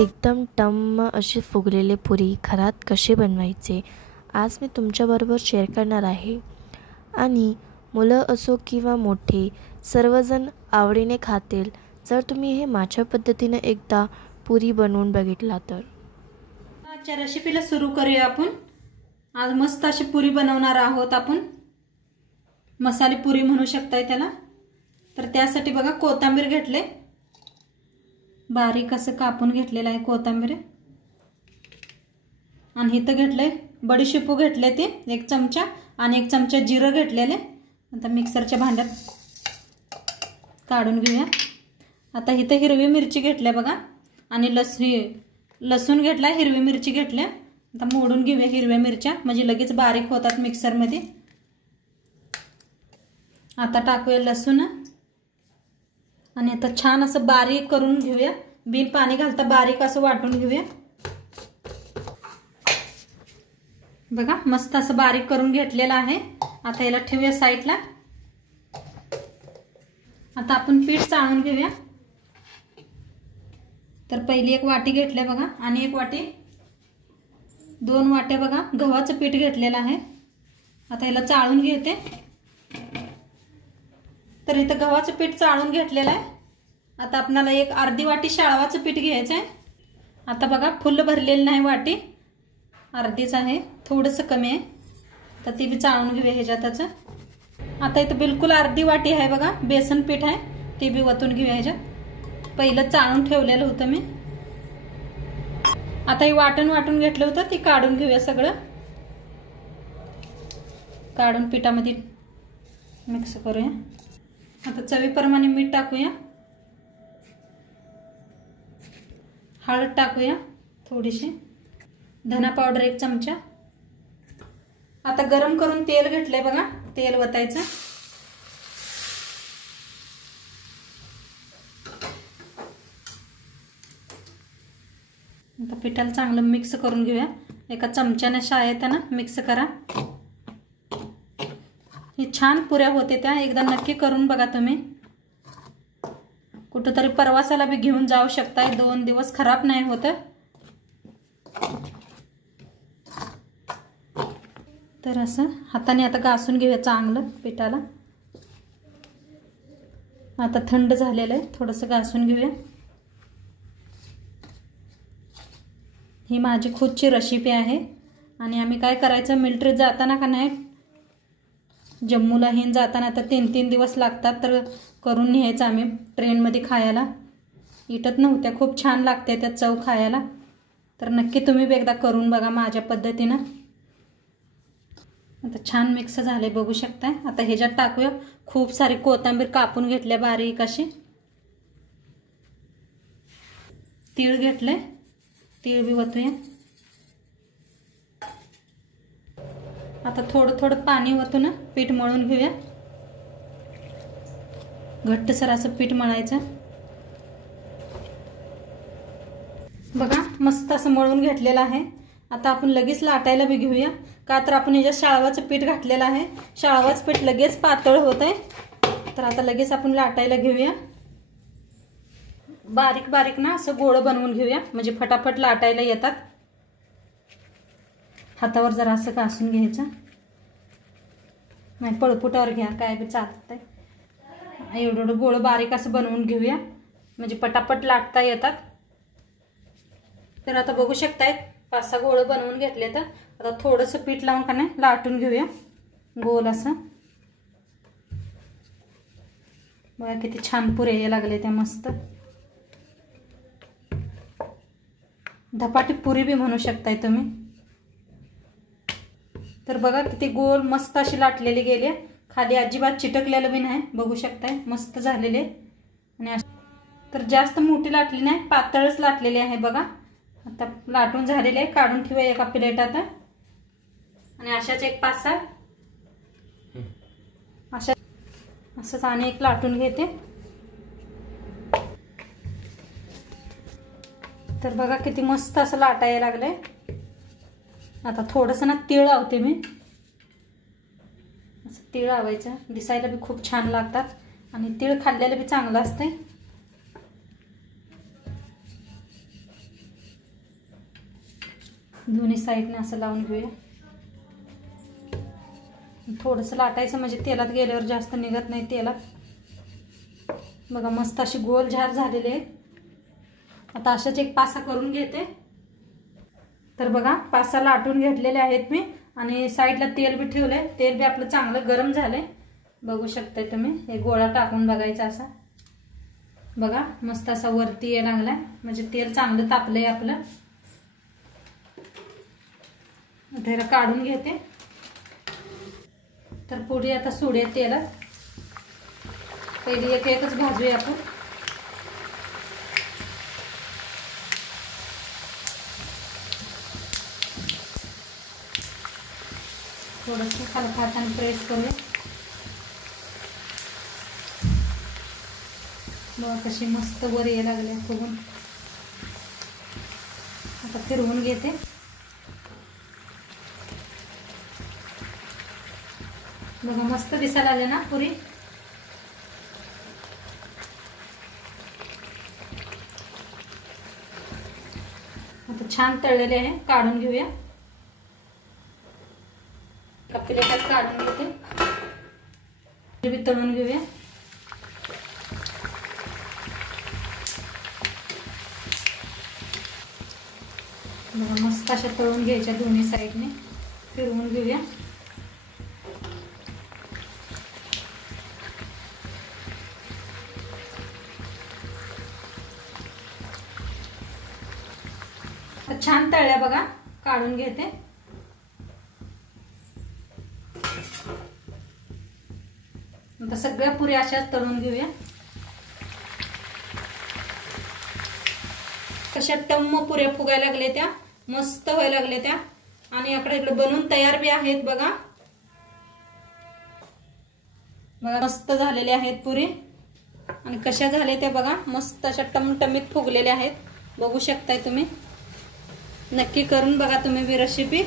एकदम टम्म असे फुगलेले पुरी घरात कसे बनवायचे आज मी तुमच्याबरोबर शेअर करणार आहे। आणि मुलं असो किंवा मोठे सर्वजण आवडीने खातील जर तुम्ही हे माझ्या पद्धतीने एकदा पुरी बनवून बघितला तर। आजच्या रेसिपीला सुरू करूया आपण। आज मस्त अशी पुरी बनवणार आहोत आपण, मसाले पुरी म्हणू शकताय त्याला। तर त्यासाठी बघा कोथिंबीर घेतले, बारीक असं कापून घेतलेलं आहे कोथिंबीर। आणि इथं घेतले बडीशेपू घेतले ते 1 चमचा आणि 1 चमचा जिरं घेतलेले। आता मिक्सरच्या भांड्यात काढून घेऊया। आता इथं हिरवी मिरची घेतल्या बघा आणि लसूण घेतला, हिरवी मिरची घेतल्या। आता मोडून घेऊया हिरव्या मिरच्या, म्हणजे लगेच बारीक होतात मिक्सर मध्ये। आता टाकूया लसूण आणि आता छान असं बारीक करून घेऊया, बिन पाणी घालता बारीक असं वाटून घेऊया। बघा मस्त असं बारीक करून घेतलेलं आहे। आता याला ठेवूया साईडला। आता आपण पीठ चाळून घेऊया। तर पहिली 1 वाटी घेतले बघा आणि 1 वाटी 2 वाट्या बघा गव्हाचं पीठ घेतलेलं आहे। आता याला चाळून घेते। तर इथं गव्हाचं पीठ चाळून घेतलेलं आहे। आता आपल्याला 1 अर्धी वाटी शाळवाचं पीठ घ्यायचं आहे। आता बघा फुल भरलेलं नाही वाटी, अर्धीच आहे, थोडंसं कमी आहे, तर ती बी चाळून घेऊया ह्याच्यातच। आता इथं बिलकुल अर्धी वाटी आहे बघा बेसन पीठ आहे, ते बी वतून घेऊया ह्याच्यात। पहिलं चाळून ठेवलेलं होतं मी। आता हे वाटून घेतलं होतं, ती काढून घेऊया सगळं। काढून पिठामध्ये मिक्स करूया। आता चवीप्रमाणे मीठ टाकूया, हळद टाकूया थोडीशी, धना पावडर 1 चमचा। आता गरम करून तेल घेतलंय बघा, तेल वतायचं। आता पिठाला चांगलं मिक्स करून घेऊया। एका चमच्याने शाळेताना मिक्स करा। हे छान पुऱ्या होते त्या, एकदा नक्की करून बघा तुम्ही। कुठेतरी प्रवासाला बी घेऊन जाऊ शकताय, 2 दिवस खराब नाही होत। तर असं हाताने आता घासून घेऊया चांगलं पिठाला। आता थंड झालेलं आहे, थोडंसं घासून घेऊया। ही माझी खुदची रेसिपी आहे। आणि आम्ही काय करायचं, मिलिटरीत जाताना का नाही, जम्मूला हिंद जाताना तर 3-3 दिवस लागतात, तर करून न्यायचं आम्ही ट्रेनमध्ये खायला। इटत नव्हत्या, खूप छान लागते त्या चव खायला। तर नक्की तुम्ही बी एकदा करून बघा माझ्या पद्धतीनं। आता छान मिक्स झाले बघू शकताय। आता ह्याच्यात टाकूया खूप सारी कोथिंबीर कापून घेतल्या बारीक अशी। तीळ घेतले, तीळ बी वतूया। आता थोडं पाणी वतून पीठ मळून घेऊया। घट्टसर असं पीठ मळायचं बघा, मस्त असं मळून घेतलेलं आहे। आता आपण लगेच लाटायला बी घेऊया, का तर आपण ह्याच्यात शाळवाचं पीठ घातलेलं आहे। शाळवाचं पीठ लगेच पातळ होत आहे। तर आता लगेच आपण लाटायला घेऊया। बारीक ना असं गोळ बनवून घेऊया, म्हणजे फटाफट लाटायला येतात। हातावर जरा असं घासून घ्यायचं, नाही पळपुटावर घ्या, काय बी चालतंय। एवढं गोळ बारीक असं बनवून घेऊया, म्हणजे पटापट लाटता येतात। तर आता बघू शकताय 5-6 गोळ बनवून घेतले। तर आता थोडंसं पीठ लावून का नाही लाटून घेऊया गोल असं। बघा किती छान पुऱ्या यायला लागले त्या, मस्त धपाटी पुरी बी म्हणू शकताय तुम्ही। तर बघा किती गोल मस्त अशी लाटलेली गेली, खाली अजिबात चिटकलेलं बी नाही, बघू शकताय मस्त झालेले। आणि तर जास्त मोठी लाटली नाही, पातळच लाटलेली आहे बघा। आता लाटून झालेले काढून ठेवूया एका प्लेटात। आणि अशाच एक 5-6 असंच आणि एक लाटून घेते। तर बघा किती मस्त असं लाटायला लागलंय। आता थोडंसं ना तीळ लावते मी, असं तीळ लावायचं, दिसायला बी खूप छान लागतात आणि तीळ खाल्लेलं बी चांगलं असते। दोन्ही साईडने असं लावून घेऊया. थोडंसं लाटायचं म्हणजे तेलात गेल्यावर जास्त निघत नाही तेलात. बघा मस्त अशी गोल झार झालेले आहे. आता अशाच एक पासा करून घेते. तर बघा पासा लाटून घेतलेले आहेत मी आणि साईडला तेल बी ठेवलंय. तेल बी आपलं चांगलं गरम झालंय. बघू शकताय तुम्ही. हे गोळा टाकून बघायचा असा. बघा मस्त असा वरती यायला लागलाय म्हणजे तेल चांगलं तापलंय आपलं. आता ह्याला काढून घेते. तर पुढे आता सोडूया तेलात. पहिली एक एकच भाजूया आपण. थोडंसं हलका हाताने प्रेस करूया. बघा कशी मस्त वर यायला लागले फुगून. आता फिरवून घेते. बघा मस्त दिसायला आले ना पुरी. आता छान तळलेले आहे. काढून घेऊया. प्लेटात काढून घेते. बी तळून घेऊया. बघा मस्त अशा तळून घ्यायच्या दोन्ही साईडने. फिरवून घेऊया. छान तळल्या बघा. काढून घेते. आता सगळ्या पुऱ्या अशाच तळून घेऊया. कशा टम्म पुऱ्या फुगायला लागल्या त्या. मस्त व्हायला लागल्या त्या. आणि इकडे बनवून तयार बी आहेत बघा. बघा मस्त झालेले आहेत पुरी. आणि कशा झाल्या त्या बघा. मस्त अशा टमटमीत फुगलेल्या आहेत. बघू शकताय तुम्ही. नक्की करून बघा तुम्ही बी रेसिपी.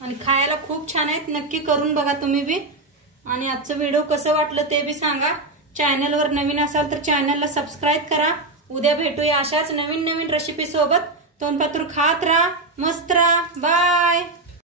आणि खायला खूप छान आहेत. नक्की करून बघा तुम्ही बी. आणि आजचं व्हिडिओ कसं वाटलं ते बी सांगा. चॅनलवर नवीन असाल तर चॅनलला सबस्क्राईब करा. उद्या भेटूया अशाच नवीन नवीन रेसिपी सोबत. तोंडपातूर खात राहा. मस्त राहा. बाय.